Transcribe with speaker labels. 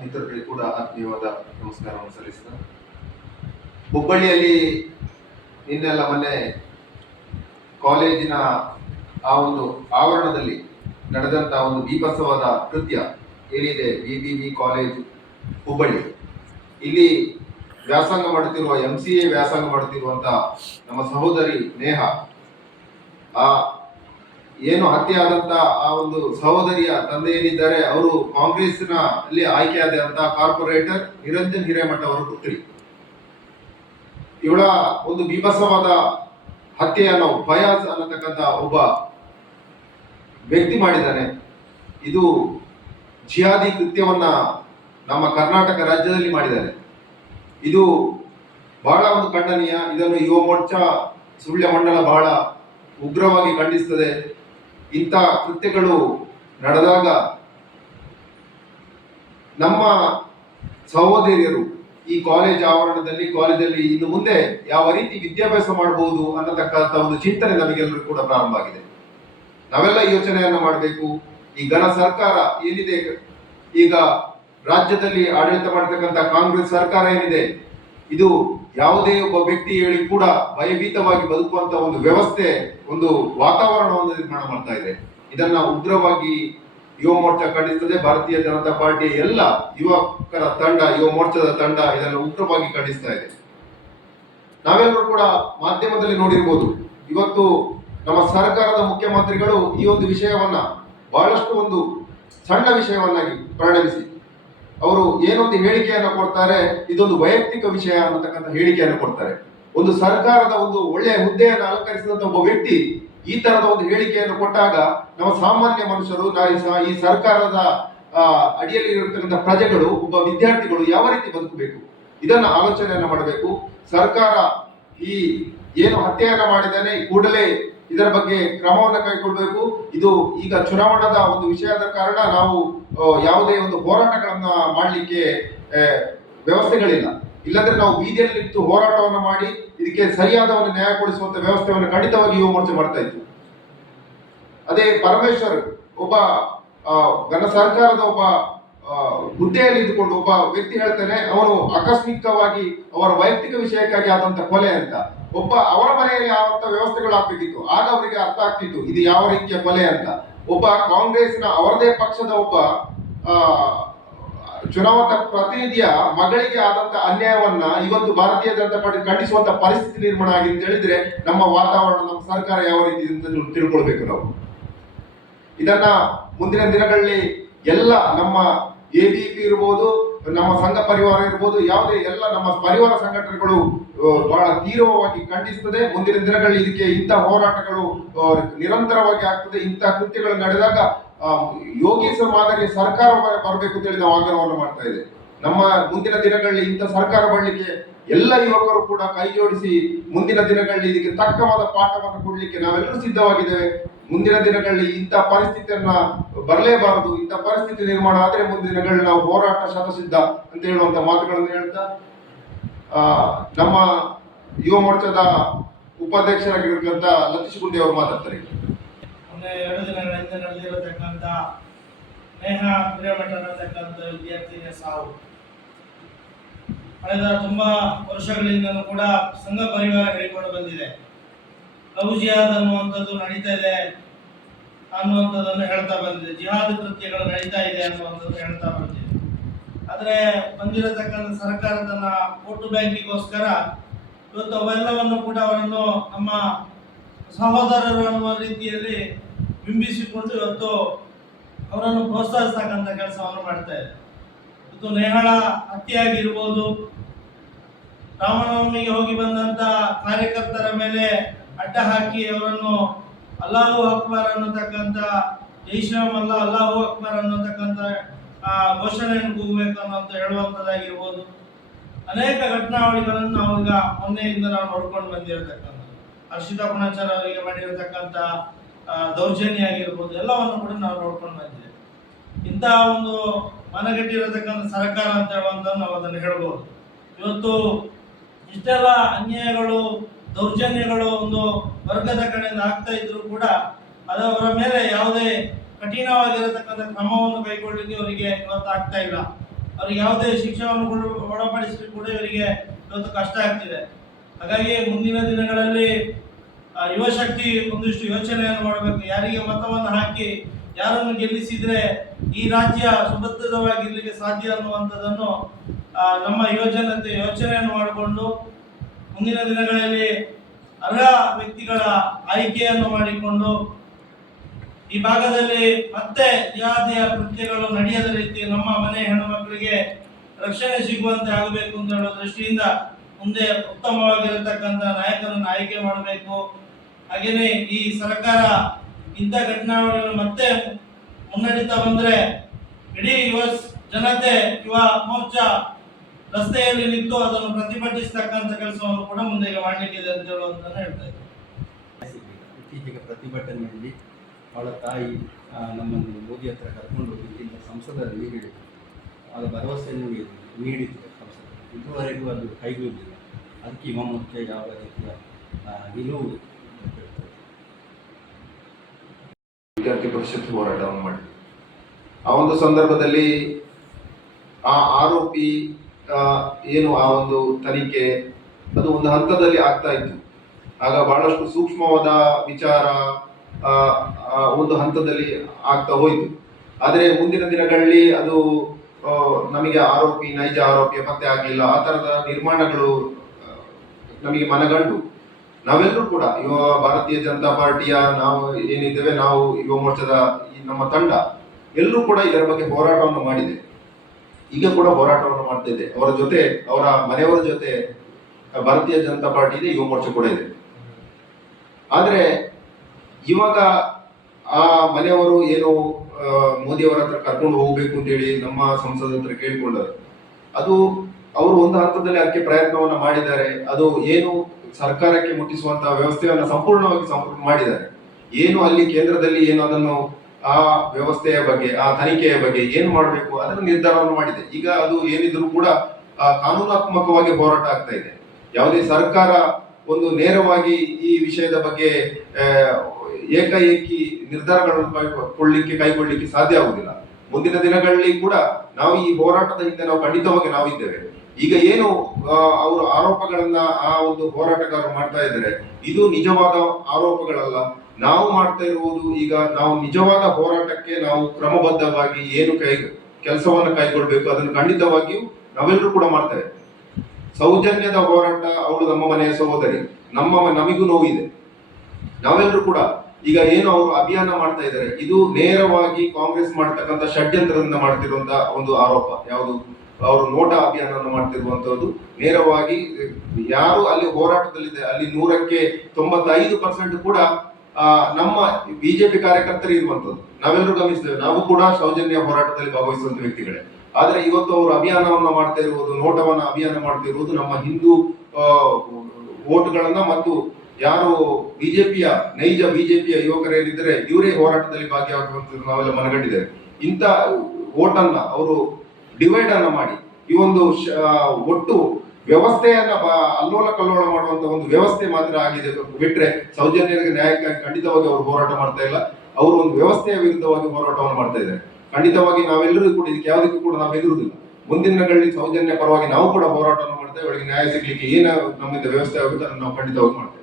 Speaker 1: ಮಿತ್ರರಿಗೆ ಕೂಡ ಆತ್ಮೀಯವಾದ ನಮಸ್ಕಾರವನ್ನು ಸಲ್ಲಿಸಿದ ಹುಬ್ಬಳ್ಳಿಯಲ್ಲಿ ನಿನ್ನೆಲ್ಲ ಮೊನ್ನೆ ಕಾಲೇಜಿನ ಆ ಒಂದು ಆವರಣದಲ್ಲಿ ನಡೆದಂತಹ ಒಂದು ಬೀಭತ್ಸವಾದ ಕೃತ್ಯ ಏನಿದೆ B B V college Hubballi. ಇಲ್ಲಿ ವ್ಯಾಸಂಗ ಮಾಡುತ್ತಿರುವ ಎಂ ಸಿ ಎ ವ್ಯಾಸಂಗ ಮಾಡುತ್ತಿರುವಂತಹ ನಮ್ಮ ಸಹೋದರಿ ನೇಹ, ಆ ಏನು ಹತ್ಯೆ ಆದಂತ ಆ ಒಂದು ಸಹೋದರಿಯ ತಂದೆ ಏನಿದ್ದಾರೆ ಅವರು ಕಾಂಗ್ರೆಸ್ನ ಅಲ್ಲಿ ಆಯ್ಕೆಯಾದಂತ ಕಾರ್ಪೊರೇಟರ್ ನಿರಂಜನ್ ಹಿರೇಮಠ ಅವರ ಪುತ್ರಿ ಇವಳ ಒಂದು ಬೀಭತ್ಸವಾದ ಹತ್ಯೆಯನ್ನು ಫಯಾಜ್ ಅನ್ನತಕ್ಕಂತ ಒಬ್ಬ ವ್ಯಕ್ತಿ ಮಾಡಿದ್ದಾನೆ. ಇದು ಜಿಹಾದಿ ಕೃತ್ಯವನ್ನ ನಮ್ಮ ಕರ್ನಾಟಕ ರಾಜ್ಯದಲ್ಲಿ ಮಾಡಿದ್ದಾರೆ. ಇದು ಬಹಳ ಒಂದು ಖಂಡನೀಯ, ಇದನ್ನು ಯುವ ಮೋರ್ಚಾ ಸುಳ್ಯ ಮಂಡಲ ಬಹಳ ಉಗ್ರವಾಗಿ ಖಂಡಿಸ್ತದೆ. ಇಂಥ ಕೃತ್ಯಗಳು ನಡೆದಾಗ ನಮ್ಮ ಸಹೋದರಿಯರು ಈ ಕಾಲೇಜ್ ಆವರಣದಲ್ಲಿ, ಕಾಲೇಜಲ್ಲಿ ಇನ್ನು ಮುಂದೆ ಯಾವ ರೀತಿ ವಿದ್ಯಾಭ್ಯಾಸ ಮಾಡಬಹುದು ಅನ್ನತಕ್ಕಂಥ ಒಂದು ಚಿಂತನೆ ನಮಗೆಲ್ಲರೂ ಕೂಡ ಪ್ರಾರಂಭ ಆಗಿದೆ. ನಾವೆಲ್ಲ ಯೋಚನೆಯನ್ನು ಮಾಡಬೇಕು. ಈ ಘನ ಸರ್ಕಾರ ಏನಿದೆ? ಈಗ ರಾಜ್ಯದಲ್ಲಿ ಆಡಳಿತ ಮಾಡತಕ್ಕಂಥ ಕಾಂಗ್ರೆಸ್ ಸರ್ಕಾರ ಏನಿದೆ? ಇದು ಯಾವುದೇ ಒಬ್ಬ ವ್ಯಕ್ತಿ ಹೇಳಿ ಕೂಡ ಭಯಭೀತವಾಗಿ ಬದುಕುವಂತ ಒಂದು ವ್ಯವಸ್ಥೆ, ಒಂದು ವಾತಾವರಣವನ್ನು ನಿರ್ಮಾಣ ಮಾಡ್ತಾ ಇದೆ. ಇದನ್ನ ಉಗ್ರವಾಗಿ ಯುವ ಮೋರ್ಚಾ ಖಂಡಿಸ್ತದೆ. ಭಾರತೀಯ ಜನತಾ ಪಾರ್ಟಿಯ ಎಲ್ಲ ಯುವಕರ ತಂಡ, ಯುವ ಮೋರ್ಚಾದ ತಂಡ ಇದನ್ನು ಉಗ್ರವಾಗಿ ಖಂಡಿಸ್ತಾ ಇದೆ. ನಾವೆಲ್ಲರೂ ಕೂಡ ಮಾಧ್ಯಮದಲ್ಲಿ ನೋಡಿರ್ಬೋದು, ಇವತ್ತು ನಮ್ಮ ಸರ್ಕಾರದ ಮುಖ್ಯಮಂತ್ರಿಗಳು ಈ ಒಂದು ವಿಷಯವನ್ನ ಬಹಳಷ್ಟು ಒಂದು ಸಣ್ಣ ವಿಷಯವನ್ನಾಗಿ ಪರಿಣಮಿಸಿ ಅವರು ಏನೊಂದು ಹೇಳಿಕೆಯನ್ನು ಕೊಡ್ತಾರೆ, ಇದೊಂದು ವೈಯಕ್ತಿಕ ವಿಷಯ ಅನ್ನತಕ್ಕಂಥ ಹೇಳಿಕೆಯನ್ನು ಕೊಡ್ತಾರೆ. ಒಂದು ಸರ್ಕಾರದ ಒಂದು ಒಳ್ಳೆಯ ಹುದ್ದೆಯನ್ನು ಅಲಂಕರಿಸಿದಂತ ಒಬ್ಬ ವ್ಯಕ್ತಿ ಈ ತರದ ಒಂದು ಹೇಳಿಕೆಯನ್ನು ಕೊಟ್ಟಾಗ ನಮ್ಮ ಸಾಮಾನ್ಯ ಮನುಷ್ಯರು ಈ ಸರ್ಕಾರದ ಅಡಿಯಲ್ಲಿ ಇರತಕ್ಕಂಥ ಪ್ರಜೆಗಳು, ಒಬ್ಬ ವಿದ್ಯಾರ್ಥಿಗಳು ಯಾವ ರೀತಿ ಬದುಕಬೇಕು? ಇದನ್ನ ಆಲೋಚನೆಯನ್ನ ಮಾಡಬೇಕು. ಸರ್ಕಾರ ಈ, ಏನು ಹತ್ಯೆಯನ್ನ ಮಾಡಿದ್ದಾನೆ ಕೂಡಲೇ ಇದರ ಬಗ್ಗೆ ಕ್ರಮವನ್ನು ಕೈಗೊಳ್ಳಬೇಕು ಇದು ಈಗ ಚುನಾವಣದ ಒಂದು ವಿಷಯದ ಕಾರಣ ನಾವು ಯಾವುದೇ ಒಂದು ಹೋರಾಟಗಳನ್ನ ಮಾಡಲಿಕ್ಕೆ ವ್ಯವಸ್ಥೆಗಳಿಲ್ಲ. ಇಲ್ಲಂದ್ರೆ ನಾವು ಬೀದಿಯಲ್ಲಿ ನಿಂತು ಹೋರಾಟವನ್ನು ಮಾಡಿ, ಇದಕ್ಕೆ ಸರಿಯಾದ ಒಂದು ನ್ಯಾಯ ಕೊಡಿಸುವಂತ ವ್ಯವಸ್ಥೆಯನ್ನು ಖಂಡಿತವಾಗಿ ಯುವ ಮೋರ್ಚೆ ಮಾಡ್ತಾ ಇತ್ತು. ಅದೇ ಪರಮೇಶ್ವರ್ ಒಬ್ಬ ಘನ ಸರ್ಕಾರದ ಒಬ್ಬ ಹುದ್ದೆಯಲ್ಲಿ ಇದ್ದುಕೊಂಡು ಒಬ್ಬ ವ್ಯಕ್ತಿ ಹೇಳ್ತಾನೆ, ಅವನು ಆಕಸ್ಮಿಕವಾಗಿ ಅವರ ವೈಯಕ್ತಿಕ ವಿಷಯಕ್ಕಾಗಿ ಆದಂತ ಕೊಲೆ ಅಂತ. ಒಬ್ಬ ಅವರ ಮನೆಯಲ್ಲಿ ಆವಂತ ವ್ಯವಸ್ಥೆಗಳು ಆಗ್ಬೇಕಿತ್ತು. ಆಗ ಅವರಿಗೆ ಅರ್ಥ ಆಗ್ತಿತ್ತು, ಇದು ಯಾವ ರೀತಿಯ ಕೊಲೆ ಅಂತ. ಒಬ್ಬ ಕಾಂಗ್ರೆಸ್ನ ಅವರದೇ ಪಕ್ಷದ ಒಬ್ಬ ಚುನಾವಣಾ ಪ್ರತಿನಿಧಿಯ ಮಗಳಿಗೆ ಆದಂತ ಅನ್ಯಾಯವನ್ನ ಇವತ್ತು ಭಾರತೀಯ ಜನತಾ ಪಾರ್ಟಿ ಖಂಡಿಸುವಂತ ಪರಿಸ್ಥಿತಿ ನಿರ್ಮಾಣ ಆಗಿದೆ ಅಂತ ಹೇಳಿದ್ರೆ ನಮ್ಮ ವಾತಾವರಣ, ನಮ್ಮ ಸರ್ಕಾರ ಯಾವ ರೀತಿ ಅಂತ ತಿಳ್- ತಿಳ್ಕೊಳ್ಬೇಕು ನಾವು. ಇದನ್ನ ಮುಂದಿನ ದಿನಗಳಲ್ಲಿ ಎಲ್ಲ ನಮ್ಮ ಎ ಬಿ ಪಿ ಇರ್ಬೋದು ನಮ್ಮ ಸಂಘ ಪರಿವಾರ ಇರ್ಬೋದು, ಯಾವುದೇ ಎಲ್ಲ ನಮ್ಮ ಪರಿವಾರ ಸಂಘಟನೆಗಳು ಬಹಳ ತೀವ್ರವಾಗಿ ಖಂಡಿಸ್ತದೆ. ಮುಂದಿನ ದಿನಗಳಲ್ಲಿ ಇದಕ್ಕೆ ಇಂಥ ಹೋರಾಟಗಳು ನಿರಂತರವಾಗಿ ಆಗ್ತದೆ. ಇಂಥ ಕೃತ್ಯಗಳು ನಡೆದಾಗ ಯೋಗಿ ಮಾದರಿ ಸರ್ಕಾರ ಬರಬೇಕು ಅಂತ ಹೇಳಿ ನಾವು ಆಗ್ರಹವನ್ನು ಮಾಡ್ತಾ ಇದೆ ನಮ್ಮ ಮುಂದಿನ ದಿನಗಳಲ್ಲಿ ಇಂಥ ಸರ್ಕಾರ ಬರಲಿಕ್ಕೆ ಎಲ್ಲ ಯುವಕರು ಕೂಡ ಕೈ ಜೋಡಿಸಿ ಮುಂದಿನ ದಿನಗಳಲ್ಲಿ ಇದಕ್ಕೆ ತಕ್ಕವಾದ ಪಾಠವನ್ನು ಕೊಡಲಿಕ್ಕೆ ನಾವೆಲ್ಲರೂ ಸಿದ್ಧವಾಗಿದ್ದೇವೆ. ಮುಂದಿನ ದಿನಗಳಲ್ಲಿ ಇಂಥ ಪರಿಸ್ಥಿತಿಯನ್ನ ಬರಲೇಬಾರದು, ಇಂಥ ಪರಿಸ್ಥಿತಿ ನಿರ್ಮಾಣ ಆದರೆ ಮುಂದಿನ ದಿನಗಳಲ್ಲಿ ನಾವು ಹೋರಾಟ ಶತಸಿದ್ಧ ಅಂತ ಹೇಳುವಂತ ಮಾತುಗಳನ್ನು ಹೇಳ್ತಾ ನಮ್ಮ ಯುವ ಮೋರ್ಚಾದ ಉಪಾಧ್ಯಕ್ಷರಾಗಿರ್ತಕ್ಕಂಥ ಲತೀಶ್ ಗುಂಡಿ ಅವರು ಮಾತಾಡ್ತಾರೆ
Speaker 2: ಎರಡು ದಿನಗಳ ಹಿಂದೆ ನಡೆದಿರತಕ್ಕಂಥ ನೇಹ ಹಿರೇಮಠ ಅನ್ನತಕ್ಕಂಥ ವಿದ್ಯಾರ್ಥಿನಿಯ ಸಾವು. ಕಳೆದ ತುಂಬಾ ವರ್ಷಗಳಿಂದಲೂ ಕೂಡ ಸಂಘ ಪರಿವಾರ ಹೇಳಿಕೊಂಡು ಬಂದಿದೆ. ಲವ್ ಜಿಹಾದ್ ಅನ್ನುವಂಥದ್ದು ನಡೀತಾ ಇದೆ ಅನ್ನುವಂಥದ್ದನ್ನು ಹೇಳ್ತಾ ಬಂದಿದೆ. ಜಿಹಾದ್ ಕೃತ್ಯಗಳು ನಡೀತಾ ಇದೆ ಅನ್ನುವಂಥದ್ದು ಹೇಳ್ತಾ ಬಂದಿದೆ. ಆದರೆ ಬಂದಿರತಕ್ಕಂಥ ಸರ್ಕಾರ ತನ್ನ ವೋಟು ಬ್ಯಾಂಕಿಗೋಸ್ಕರ ಇವತ್ತು ಅವೆಲ್ಲವನ್ನು ಕೂಡ ಅವರನ್ನು ನಮ್ಮ ಸಹೋದರರು ಅನ್ನುವ ರೀತಿಯಲ್ಲಿ ಬಿಂಬಿಸಿಕೊಂಡು ಇವತ್ತು ಅವರನ್ನು ಪ್ರೋತ್ಸಾಹಿಸ್ತಕ್ಕಂಥ ಕೆಲಸವನ್ನು ಮಾಡ್ತಾ ಇದೆ. ಇವತ್ತು ನೇಹಳ ಹತ್ಯೆ ಆಗಿರ್ಬೋದು ರಾಮನವಮಿಗೆ ಹೋಗಿ ಬಂದಂತ ಕಾರ್ಯಕರ್ತರ ಮೇಲೆ ಅಡ್ಡ ಹಾಕಿ ಅವರನ್ನು ಅಲ್ಲಾಹು ಅಕ್ಬರ್ ಅನ್ನತಕ್ಕಂಥ ಜೈಶ್ರಾಮ್ ಅಲ್ಲ, ಅಲ್ಲಾಹು ಅಕ್ಬರ್ ಅನ್ನತಕ್ಕಂಥ, ಆ, ಘೋಷಣೆಯನ್ನು ಕೂಗಬೇಕು ಅನ್ನೋಂತ ಹೇಳುವಂಥದ್ದಾಗಿರ್ಬೋದು. ಅನೇಕ ಘಟನಾವಳಿಗಳನ್ನು ನಾವು ಈಗ ಮೊನ್ನೆಯಿಂದ ನಾವು ನೋಡ್ಕೊಂಡು ಬಂದಿರತಕ್ಕಂಥ ಹರ್ಷಿತಾ ಪುಣಾಚಾರ ಅವರಿಗೆ ಮಾಡಿರತಕ್ಕಂಥ ದೌರ್ಜನ್ಯ ಆಗಿರ್ಬೋದು, ಎಲ್ಲವನ್ನು ಕೂಡ ನಾವು ನೋಡ್ಕೊಂಡು ಬಂದಿದ್ದೇವೆ. ಇಂತಹ ಒಂದು ಮನಗಟ್ಟಿರತಕ್ಕಂಥ ಸರ್ಕಾರ ಅಂತ ಹೇಳುವಂತ ನಾವು ಅದನ್ನು ಹೇಳ್ಬೋದು. ಇವತ್ತು ಇಷ್ಟೆಲ್ಲ ಅನ್ಯಾಯಗಳು ದೌರ್ಜನ್ಯಗಳು ಒಂದು ವರ್ಗದ ಕಡೆಯಿಂದ ಆಗ್ತಾ ಇದ್ರು ಕೂಡ ಅದವರ ಮೇಲೆ ಯಾವುದೇ ಕಠಿಣವಾಗಿರತಕ್ಕಂಥ ಕ್ರಮವನ್ನು ಕೈಗೊಳ್ಳಲಿಕ್ಕೆ ಅವರಿಗೆ ಇವತ್ತು ಆಗ್ತಾ ಇಲ್ಲ. ಅವ್ರಿಗೆ ಯಾವುದೇ ಶಿಕ್ಷಣವನ್ನು ಒಳಪಡಿಸಲಿಕ್ಕೆ ಕೂಡ ಇವರಿಗೆ ಇವತ್ತು ಕಷ್ಟ ಆಗ್ತಿದೆ. ಹಾಗಾಗಿ ಮುಂದಿನ ದಿನಗಳಲ್ಲಿ ಯುವಶಕ್ತಿ ಯುವ ಒಂದಿಷ್ಟು ಯೋಚನೆಯನ್ನು ಮಾಡಬೇಕು. ಯಾರಿಗೆ ಮತವನ್ನು ಹಾಕಿ, ಯಾರನ್ನು ಗೆಲ್ಲಿಸಿದ್ರೆ ಈ ರಾಜ್ಯ ಸುಭದ್ರವಾಗಿರ್ಲಿಕ್ಕೆ ಸಾಧ್ಯ ಅನ್ನುವಂಥದ್ದನ್ನು ನಮ್ಮ ಯುವಜನತೆ ಯೋಚನೆಯನ್ನು ಮಾಡಿಕೊಂಡು ಮುಂದಿನ ದಿನಗಳಲ್ಲಿ ಅರ್ಹ ವ್ಯಕ್ತಿಗಳ ಆಯ್ಕೆಯನ್ನು ಮಾಡಿಕೊಂಡು ಈ ಭಾಗದಲ್ಲಿ ಮತ್ತೆ ಯಾವುದೇ ಕೃತ್ಯಗಳು ನಡೆಯದ ರೀತಿ ನಮ್ಮ ಮನೆ ಹೆಣ್ಣುಮಕ್ಕಳಿಗೆ ರಕ್ಷಣೆ ಸಿಗುವಂತೆ ಆಗಬೇಕು ಅಂತ ಹೇಳೋ ದೃಷ್ಟಿಯಿಂದ ಮುಂದೆ ಉತ್ತಮವಾಗಿರತಕ್ಕಂಥ ನಾಯಕರನ್ನು ಆಯ್ಕೆ ಮಾಡಬೇಕು. ಹಾಗೆಯೇ ಈ ಸರ್ಕಾರ ಇಂಥ ಘಟನಾವಳಿಗಳು ಮತ್ತೆ ಮುನ್ನಡೀತಾ ಬಂದ್ರೆ ಇಡೀ ಯುವ ಜನತೆ, ಯುವ ಮೋರ್ಚಾ ರಸ್ತೆಯಲ್ಲಿ ನಿಂತು ಅದನ್ನು ಪ್ರತಿಭಟಿಸ್ತಕ್ಕಂಥ ಕೆಲಸವನ್ನು ಕೂಡ ಮುಂದೆ ಮಾಡಲಿಕ್ಕಿದೆ ಅಂತ ಹೇಳುವಂತ ಹೇಳ್ತಾ ಇದ್ದಾರೆ.
Speaker 3: ಇತ್ತೀಚೆಗೆ ಪ್ರತಿಭಟನೆಯಲ್ಲಿ ಅವಳ ತಾಯಿ ನಮ್ಮನ್ನು ಮೋದಿ ಹತ್ರ ಕರ್ಕೊಂಡು ಹೋಗಿ ಇಲ್ಲಿಂದ ಸಂಸದರ ಹೇಳಿದರು. ಆಗ ಭರವಸೆಯನ್ನು ನೀಡಿ ನೀಡಿದ್ರು ಸಂಸದರು. ಇದುವರೆಗೂ ಅದು ಕೈಗೂಡಿಲ್ಲ. ಅದಕ್ಕೆ ಯುವ ಮೋರ್ಚೆ ಯಾವ ರೀತಿಯ ನಿಲುವು?
Speaker 1: ವಿದ್ಯಾರ್ಥಿ ಪರಿಷತ್ ಹೋರಾಟವನ್ನು ಮಾಡಿದ್ವಿ ಆ ಒಂದು ಸಂದರ್ಭದಲ್ಲಿ ಆ ಆರೋಪಿ ಏನು ಆ ಒಂದು ತನಿಖೆ, ಅದು ಒಂದು ಹಂತದಲ್ಲಿ ಆಗ್ತಾ ಇತ್ತು. ಆಗ ಬಹಳಷ್ಟು ಸೂಕ್ಷ್ಮವಾದ ವಿಚಾರ ಒಂದು ಹಂತದಲ್ಲಿ ಆಗ್ತಾ ಹೋಯಿತು. ಆದರೆ ಮುಂದಿನ ದಿನಗಳಲ್ಲಿ ಅದು ನಮಗೆ ಆರೋಪಿ, ನೈಜ ಆರೋಪಿ ಪತ್ತೆ ಆಗಲಿಲ್ಲ. ಆ ಥರದ ನಿರ್ಮಾಣಗಳು ನಮಗೆ ಮನಗಂಡು. ನಾವೆಲ್ಲರೂ ಕೂಡ, ಯುವ ಭಾರತೀಯ ಜನತಾ ಪಾರ್ಟಿಯ ನಾವು ಏನಿದ್ದೇವೆ, ನಾವು ಯುವ ಮೋರ್ಚಾದ ನಮ್ಮ ತಂಡ, ಎಲ್ಲರೂ ಕೂಡ ಇದರ ಬಗ್ಗೆ ಹೋರಾಟವನ್ನು ಮಾಡಿದೆ. ಈಗ ಕೂಡ ಹೋರಾಟವನ್ನು ಮಾಡ್ತಾ ಇದೆ. ಅವರ ಜೊತೆ, ಅವರ ಮನೆಯವರ ಜೊತೆ ಭಾರತೀಯ ಜನತಾ ಪಾರ್ಟಿ ಇದೆ ಯುವ ಮೋರ್ಚಾ ಕೂಡ ಇದೆ. ಆದ್ರೆ ಇವಾಗ ಆ ಮನೆಯವರು ಏನು ಮೋದಿ ಮೋದಿಯವರ ಹತ್ರ ಕರ್ಕೊಂಡು ಹೋಗ್ಬೇಕು ಅಂತ ಹೇಳಿ ನಮ್ಮ ಸಂಸದ ಹತ್ರ ಕೇಳಿಕೊಂಡರು. ಅದು ಅವರು ಒಂದು ಹಂತದಲ್ಲಿ ಅದಕ್ಕೆ ಪ್ರಯತ್ನವನ್ನ ಮಾಡಿದ್ದಾರೆ. ಅದು ಏನು ಸರ್ಕಾರಕ್ಕೆ ಮುಟ್ಟಿಸುವಂತಹ ವ್ಯವಸ್ಥೆಯನ್ನ ಸಂಪೂರ್ಣವಾಗಿ ಸಂಪೂರ್ಣ ಮಾಡಿದ್ದಾರೆ. ಏನು ಅಲ್ಲಿ ಕೇಂದ್ರದಲ್ಲಿ ಏನು ಅದನ್ನು ಆ ವ್ಯವಸ್ಥೆಯ ಬಗ್ಗೆ, ಆ ತನಿಖೆಯ ಬಗ್ಗೆ ಏನು ಮಾಡಬೇಕು ಅದನ್ನು ನಿರ್ಧಾರವನ್ನು ಮಾಡಿದೆ. ಈಗ ಅದು ಏನಿದ್ರು ಕೂಡ ಕಾನೂನಾತ್ಮಕವಾಗಿ ಹೋರಾಟ ಆಗ್ತಾ ಇದೆ. ಯಾವುದೇ ಸರ್ಕಾರ ಒಂದು ನೇರವಾಗಿ ಈ ವಿಷಯದ ಬಗ್ಗೆ ಏಕಾಏಕಿ ನಿರ್ಧಾರಗಳನ್ನು ಕೈಗೊಳ್ಳಿಕ್ಕೆ ಕೈಗೊಳ್ಳಿಕ್ಕೆ ಸಾಧ್ಯ ಆಗುವುದಿಲ್ಲ. ಮುಂದಿನ ದಿನಗಳಲ್ಲಿ ಕೂಡ ನಾವು ಈ ಹೋರಾಟದ ಹಿಂದೆ ನಾವು ಖಂಡಿತವಾಗಿ ನಾವಿದ್ದೇವೆ ಈಗ ಏನು ಅವರು ಆರೋಪಗಳನ್ನ ಆ ಒಂದು ಹೋರಾಟಗಾರರು ಮಾಡ್ತಾ ಇದ್ದಾರೆ, ಇದು ನಿಜವಾದ ಆರೋಪಗಳಲ್ಲ. ನಾವು ಮಾಡ್ತಾ ಇರುವುದು ಈಗ ನಾವು ನಿಜವಾದ ಹೋರಾಟಕ್ಕೆ ನಾವು ಕ್ರಮಬದ್ಧವಾಗಿ ಏನು ಕೈ, ಕೆಲಸವನ್ನು ಕೈಗೊಳ್ಬೇಕು, ಅದನ್ನು ಖಂಡಿತವಾಗಿಯೂ ನಾವೆಲ್ಲರೂ ಕೂಡ ಮಾಡ್ತೇವೆ. ಸೌಜನ್ಯದ ಹೋರಾಟ ಅವಳು ನಮ್ಮ ಮನೆಯ ಸಹೋದರಿ, ನಮ್ಮ ನಮಿಗೂ ನೋವಿದೆ. ನಾವೆಲ್ಲರೂ ಕೂಡ ಈಗ ಏನು ಅವರು ಅಭಿಯಾನ ಮಾಡ್ತಾ ಇದ್ದಾರೆ, ಇದು ನೇರವಾಗಿ ಕಾಂಗ್ರೆಸ್ ಮಾಡ್ತಕ್ಕಂಥ ಷಡ್ಯಂತ್ರದಿಂದ ಮಾಡ್ತಿರುವಂತಹ ಒಂದು ಆರೋಪ. ಯಾವುದು? ಅವರು ನೋಟಾ ಅಭಿಯಾನವನ್ನು ಮಾಡ್ತಿರುವಂತದ್ದು ನೇರವಾಗಿ ಯಾರು ಅಲ್ಲಿ ಹೋರಾಟದಲ್ಲಿದೆ, ಅಲ್ಲಿ ನೂರಕ್ಕೆ ತೊಂಬತ್ತೈದು ಪರ್ಸೆಂಟ್ ಕೂಡ ನಮ್ಮ ಬಿಜೆಪಿ ಕಾರ್ಯಕರ್ತರು ಇರುವಂತದ್ದು ನಾವೆಲ್ಲರೂ ಗಮನಿಸ್ತೇವೆ ನಾವು ಕೂಡ ಸೌಜನ್ಯ ಹೋರಾಟದಲ್ಲಿ ಭಾಗವಹಿಸುವಂತ ವ್ಯಕ್ತಿಗಳೇ. ಆದ್ರೆ ಇವತ್ತು ಅವರು ಅಭಿಯಾನವನ್ನ ಮಾಡ್ತಾ ಇರುವುದು, ನೋಟವನ್ನ ಅಭಿಯಾನ ಮಾಡ್ತಾ ಇರುವುದು ನಮ್ಮ ಹಿಂದೂ ಓಟ್ಗಳನ್ನ ಮತ್ತು ಯಾರು ಬಿಜೆಪಿಯ, ನೈಜ ಬಿಜೆಪಿಯ ಯುವಕರೇನಿದ್ರೆ ಇವರೇ ಹೋರಾಟದಲ್ಲಿ ಭಾಗಿಯಾಗುವಂತ ನಾವೆಲ್ಲ ಮನಗಂಡಿದ್ದೇವೆ. ಇಂಥ ಓಟನ್ನ ಅವರು ಡಿವೈಡ್ ಅನ್ನ ಮಾಡಿ, ಈ ಒಂದು ಒಟ್ಟು ವ್ಯವಸ್ಥೆಯನ್ನ ಅಲ್ಲೋಲ ಕಲ್ಲೋಲ ಮಾಡುವಂತ ಒಂದು ವ್ಯವಸ್ಥೆ ಮಾತ್ರ ಆಗಿದೆ ಬಿಟ್ರೆ ಸೌಜನ್ಯರಿಗೆ ನ್ಯಾಯಕ್ಕಾಗಿ ಖಂಡಿತವಾಗಿ ಅವರು ಹೋರಾಟ ಮಾಡ್ತಾ ಇಲ್ಲ. ಅವರು ಒಂದು ವ್ಯವಸ್ಥೆಯ ವಿರುದ್ಧವಾಗಿ ಹೋರಾಟವನ್ನು ಮಾಡ್ತಾ ಇದ್ದಾರೆ. ಖಂಡಿತವಾಗಿ ನಾವೆಲ್ಲರೂ ಕೂಡ ಇದಕ್ಕೆ ಯಾವುದಕ್ಕೂ ಕೂಡ ನಾವು ಎದುರುದಿಲ್ಲ. ಮುಂದಿನ ಸೌಜನ್ಯ ಪರವಾಗಿ ನಾವು ಕೂಡ ಹೋರಾಟವನ್ನು ಮಾಡ್ತೇವೆ ಅವರಿಗೆ ನ್ಯಾಯ ಸಿಗ್ಲಿಕ್ಕೆ ಏನು ನಮ್ಮಿಂದ ವ್ಯವಸ್ಥೆ ಆಗುತ್ತೆ ಅದನ್ನು ನಾವು ಖಂಡಿತವಾಗಿ ಮಾಡ್ತೇವೆ.